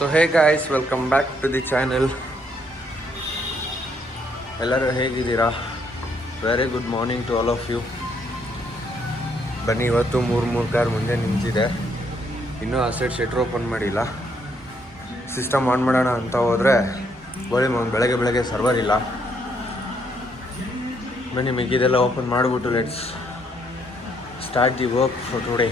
So hey guys, welcome back to the channel. ಎಲ್ಲರೂ ಹೇಗಿದ್ದೀರಾ? Very good morning to all of you. ಬನ್ನಿ, ಇವತ್ತು ಮೂರು ಕಾರ್ ಮುಂದೆ ನಿಂತಿದೆ. ಇನ್ನೂ ಆ ಸೈಡ್ ಶೆಟ್ರ್ ಓಪನ್ ಮಾಡಿಲ್ಲ. ಸಿಸ್ಟಮ್ ಆನ್ ಮಾಡೋಣ ಅಂತ ಹೋದರೆ ಬೆಳಗ್ಗೆ ಸರ್ವರ್ ಇಲ್ಲ. ಬನ್ನಿ, ಮಿಕ್ಕಿದೆಲ್ಲ ಓಪನ್ ಮಾಡಿಬಿಟ್ಟು let's start the work for today.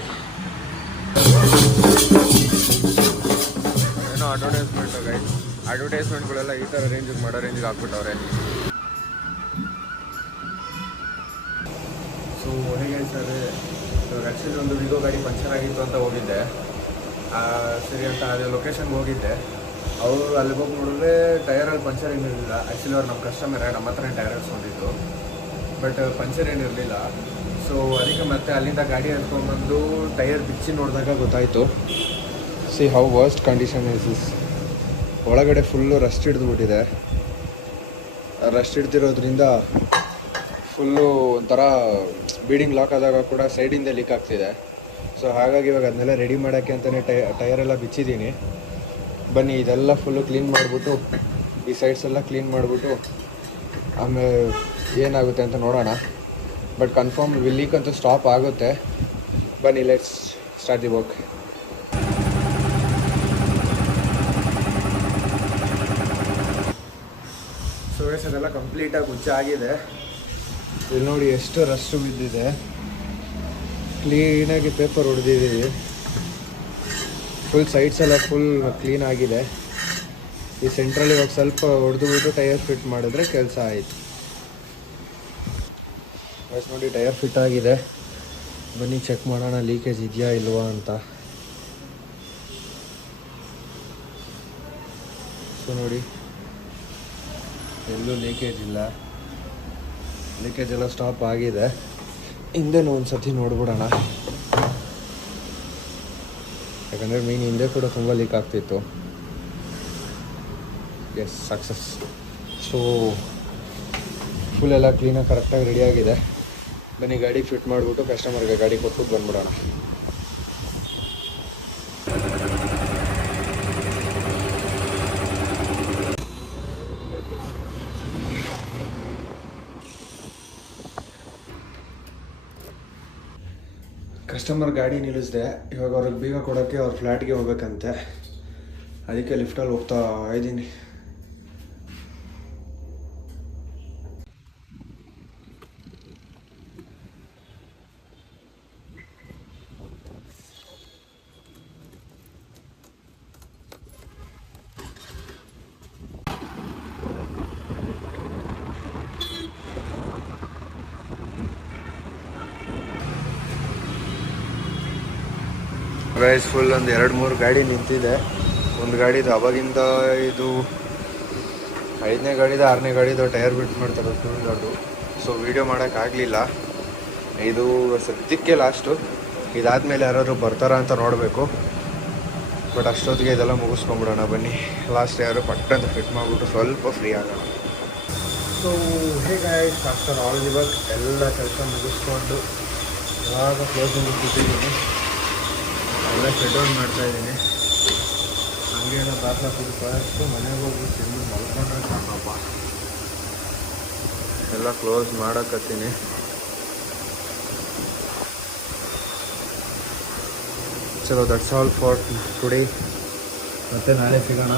ಏನೋ ಅಡ್ವರ್ಟೈಸ್ಮೆಂಟು ಗೈಸ್, ಅಡ್ವರ್ಟೈಸ್ಮೆಂಟ್ಗಳೆಲ್ಲ ಈ ಥರ ರೇಂಜಿಗೆ ಮಾಡೋ ರೇಂಜಿಗೆ ಹಾಕ್ಬಿಟ್ಟವ್ರೆ. ಸೊ ಹೇಗೆ ಸರ್, ಆ್ಯಕ್ಚುಲಿ ಒಂದು ವಿಗೋ ಗಾಡಿ ಪಂಚರ್ ಆಗಿತ್ತು ಅಂತ ಹೋಗಿದ್ದೆ. ಸರಿ ಅಂತ ಅದೇ ಲೊಕೇಶನ್ಗೆ ಹೋಗಿದ್ದೆ. ಅವರು ಅಲ್ಲಿಗೆ ಹೋಗಿ ನೋಡಿದ್ರೆ ಟೈರಲ್ಲಿ ಪಂಚರ್ ಏನಿರಲಿಲ್ಲ. ಆ್ಯಕ್ಚುಲಿ ಅವ್ರು ನಮ್ಮ ಕಸ್ಟಮರೇ, ನಮ್ಮ ಹತ್ರನೇ ಟೈರ್ ಹಾಕ್ಸ್ಕೊಂಡಿದ್ದು, ಬಟ್ ಪಂಚರ್ ಏನಿರಲಿಲ್ಲ. ಸೊ ಅದಕ್ಕೆ ಮತ್ತೆ ಅಲ್ಲಿಂದ ಗಾಡಿ ಎತ್ಕೊಂಡ್ಬಂದು ಟೈರ್ ಬಿಚ್ಚಿ ನೋಡಿದಾಗ ಗೊತ್ತಾಯಿತು. C how worst condition is. ಒಳಗಡೆ ಫುಲ್ಲು ರಸ್ಟ್ ಹಿಡಿದ್ಬಿಟ್ಟಿದೆ. ರಸ್ಟ್ ಹಿಡ್ದಿರೋದ್ರಿಂದ ಫುಲ್ಲು ಒಂಥರ ಬೀಡಿಂಗ್ ಲಾಕ್ ಆದಾಗ ಕೂಡ ಸೈಡಿಂದ ಲೀಕ್ ಆಗ್ತಿದೆ. ಸೊ ಹಾಗಾಗಿ ಇವಾಗ ಅದನ್ನೆಲ್ಲ ರೆಡಿ ಮಾಡೋಕ್ಕೆ ಅಂತಲೇ ಟೈರೆಲ್ಲ ಬಿಚ್ಚಿದ್ದೀನಿ. ಬನ್ನಿ, ಇದೆಲ್ಲ ಫುಲ್ಲು ಕ್ಲೀನ್ ಮಾಡಿಬಿಟ್ಟು, ಈ ಸೈಡ್ಸ್ ಎಲ್ಲ ಕ್ಲೀನ್ ಮಾಡಿಬಿಟ್ಟು ಆಮೇಲೆ ಏನಾಗುತ್ತೆ ಅಂತ ನೋಡೋಣ. ಬಟ್ ಕನ್ಫರ್ಮ್ ಲೀಕ್ ಅಂತೂ ಸ್ಟಾಪ್ ಆಗುತ್ತೆ. ಬನ್ನಿ, let's start the work. So ಅದೆಲ್ಲ ಕಂಪ್ಲೀಟಾಗಿ ಹುಚ್ಚ ಆಗಿದೆ. ಇಲ್ಲಿ ನೋಡಿ ಎಷ್ಟು ರಸ್ಟು ಬಿದ್ದಿದೆ. ಕ್ಲೀನಾಗಿ ಪೇಪರ್ ಹೊಡೆದಿದ್ದೀವಿ. ಫುಲ್ ಸೈಡ್ಸ್ ಎಲ್ಲ ಫುಲ್ ಕ್ಲೀನ್ ಆಗಿದೆ. ಈ ಸೆಂಟ್ರಲ್ಲಿ ಇವಾಗ ಸ್ವಲ್ಪ ಹೊಡೆದುಬಿಟ್ಟು ಟೈರ್ ಫಿಟ್ ಮಾಡಿದ್ರೆ ಕೆಲಸ ಆಯಿತು. ಬಸ್ ನೋಡಿ, ಟೈರ್ ಫಿಟ್ ಆಗಿದೆ. ಬನ್ನಿ ಚೆಕ್ ಮಾಡೋಣ ಲೀಕೇಜ್ ಇದೆಯಾ ಇಲ್ವಾ ಅಂತ. ಸೊ ನೋಡಿ, ಎಲ್ಲೂ ಲೀಕೇಜ್ ಇಲ್ಲ. ಲೀಕೇಜ್ ಎಲ್ಲ ಸ್ಟಾಪ್ ಆಗಿದೆ. ಹಿಂದೆನೂ ಒಂದು ಸತಿ ನೋಡ್ಬಿಡೋಣ, ಯಾಕಂದರೆ ಮೀನು ಹಿಂದೆ ಕೂಡ ತುಂಬ ಲೀಕ್ ಆಗ್ತಿತ್ತು. S, success. ಸೊ ಫುಲ್ ಎಲ್ಲ ಕ್ಲೀನಾಗಿ ಕರೆಕ್ಟಾಗಿ ರೆಡಿಯಾಗಿದೆ. ಬನ್ನಿ, ಗಾಡಿ ಫಿಟ್ ಮಾಡಿಬಿಟ್ಟು ಕಸ್ಟಮರ್ಗೆ ಗಾಡಿ ಕೊಟ್ಬಿಟ್ಟು ಬಂದ್ಬಿಡೋಣ. ಕಸ್ಟಮರ್ ಗಾಡಿ ನಿಲ್ಲಿಸಿದೆ. ಇವಾಗ ಅವ್ರಿಗೆ ಬೀಗ ಕೊಡೋಕ್ಕೆ ಅವ್ರ ಫ್ಲ್ಯಾಟ್ಗೆ ಹೋಗ್ಬೇಕಂತೆ. ಅದಕ್ಕೆ ಲಿಫ್ಟಲ್ಲಿ ಹೋಗ್ತಾ ಇದ್ದೀನಿ. ಗೈಸ್, ಫುಲ್ ಒಂದು 2-3 ಗಾಡಿ ನಿಂತಿದೆ. ಒಂದು ಗಾಡಿದು ಅವಾಗಿಂದ ಇದು 5ನೇ ಗಾಡಿದು 6ನೇ ಗಾಡಿದು ಟೈರ್ ಬಿಟ್ ಮಾಡ್ತಾರೆ ಫುಲ್ ದೊಡ್ಡ. ಸೊ ವೀಡಿಯೋ ಮಾಡೋಕ್ಕಾಗಲಿಲ್ಲ. ಇದು ಸದ್ಯಕ್ಕೆ ಲಾಸ್ಟು. ಇದಾದಮೇಲೆ ಯಾರಾದರೂ ಬರ್ತಾರಾ ಅಂತ ನೋಡಬೇಕು. ಬಟ್ ಅಷ್ಟೊತ್ತಿಗೆ ಇದೆಲ್ಲ ಮುಗಿಸ್ಕೊಂಬಿಡೋಣ. ಬನ್ನಿ, ಲಾಸ್ಟ್ ಯಾರು ಪಟ್ಟಂತ ಫಿಟ್ ಮಾಡಿಬಿಟ್ಟು ಸ್ವಲ್ಪ ಫ್ರೀ ಆಗೋಣ. ಸೊ ಹೇಗೆ ಆಫ್ಟರ್ ಆಲ್ ದಿ ವರ್ಕ್ ಎಲ್ಲ ಕೆಲಸ ಮುಗಿಸ್ಕೊಂಡು ಇವಾಗ ಕ್ಲೋಸಿಂಗ್ ಬಿಟ್ಟಿದ್ದೀನಿ. ಎಲ್ಲ ಶೆಡ್ ಡೌನ್ ಮಾಡ್ತಾಯಿದ್ದೀನಿ. ಹಂಗೇನೋ ದಾಖಲ ಕುಡಿದು ಮನೆಗೆ ಹೋಗಿ ತಿಂದು ಮಲ್ಕೊಂಡ್ರೆ ಸಾಕಪ್ಪ. ಎಲ್ಲ ಕ್ಲೋಸ್ ಮಾಡೋಕತ್ತೀನಿ. ಚಲೋ, ದಟ್ಸ್ ಆಲ್ ಫಾರ್ ಟುಡೇ. ಮತ್ತೆ ನಾಳೆ ಸಿಗೋಣ.